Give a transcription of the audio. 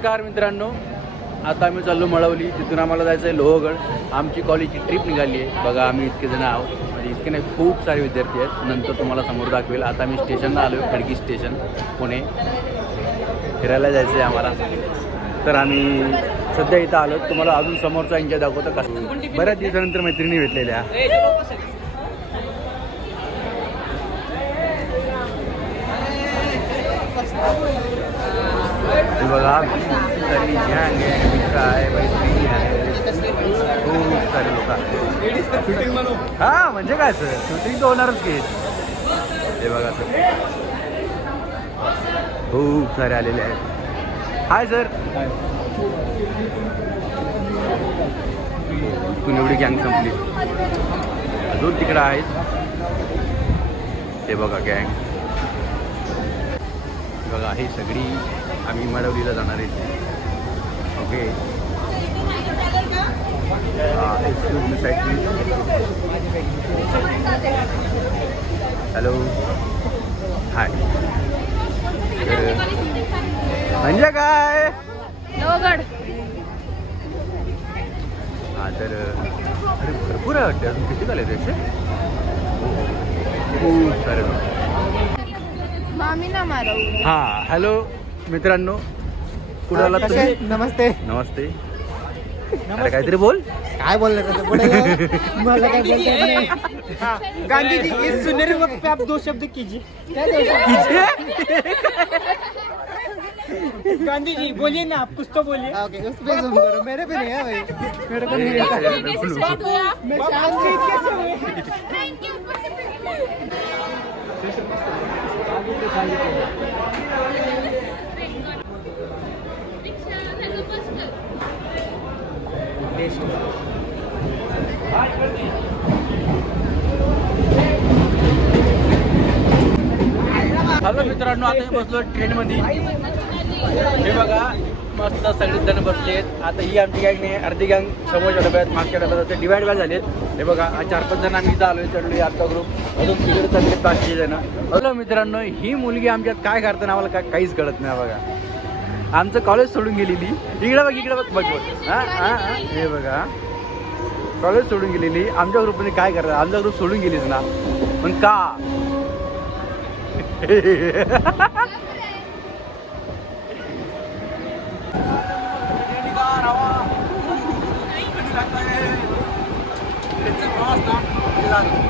नमस्कार मित्रांनो. आता आम्ही चाललो मळवली. तिथून आम्हाला जायचं आहे लोहगड. आमची कॉलेजची ट्रिप निघाली आहे. बघा आम्ही इतके जण आहोत. म्हणजे इतके नाही खूप सारे विद्यार्थी आहेत. नंतर तुम्हाला समोर दाखवेल. आता आम्ही स्टेशनला आलो आहे खडकी स्टेशन पुणे. फिरायला जायचं आहे आम्हाला. तर आम्ही सध्या इथं आलो तुम्हाला अजून समोरचा एन्जॉय दाखवतो कसं बऱ्याच दिवसानंतर मैत्रिणी भेटलेल्या. बघा. खूप सारी गँग आहे मित्र आहे. मैत्रिणी आहे खूप सारे लोक आहेत. हा म्हणजे काय सर? शूटिंग तर होणारच की. हे बघा सर. खूप सारे आलेले आहेत. हाय सर तू एवढी गँग संपली. अजून तिकडं आहेत. ते बघा गँग बघा हे सगळी आम्ही मडवलीला जाणार आहे okay. Excuse me side hello hi म्हणजे काय? हा तर अरे भरपूर आहे वाटते. अजून किती झाले त्याचे खूप सारे लोक. मामी ना मारो हा हॅलो मित्रांनो. कसे? तुम्ही? नमस्ते. नमस्ते. अरे काहीतरी बोल. काय बोलले त्याचं? पुढे जाऊ. मला काय बोलता येत नाही. गांधी जी इस सुनहरे वक्त पे आप दो शब्द कीजिए. क्या दो शब्द? गांधी जी बोलिए ना आप कुछ तो बोलिए. ओके. उस पे zoom करो मेरे पे नहीं है. भाई मेरे को नहीं है मैं शांति कैसे हॅलो मित्रांनो आता मी बसलो ट्रेनमध्ये. हे बघा मस्त सगळेच जण बसलेत आता ही आमची गँग नाही अर्धी गँग. समोरच्या डब्यात मागच्या डब्यात असे डिवाइड काय झालेत. हे बघा चार पाच जण आम्ही इथं आलोय चढलोय आजचा ग्रुप अजून तिकडे चाललेत बाकीचे जण. हॅलो मित्रांनो ही मुलगी आमच्यात काय करताना आम्हाला काय काहीच कळत नाही बघा. आमचं कॉलेज सोडून गेलेली. इकडे बघ इकडे बघ बघ बघ. हे बघा. कॉलेज सोडून गेलेली. आमच्या ग्रुपमध्ये काय करतात? आमचा ग्रुप सोडून गेलीच ना. पण का?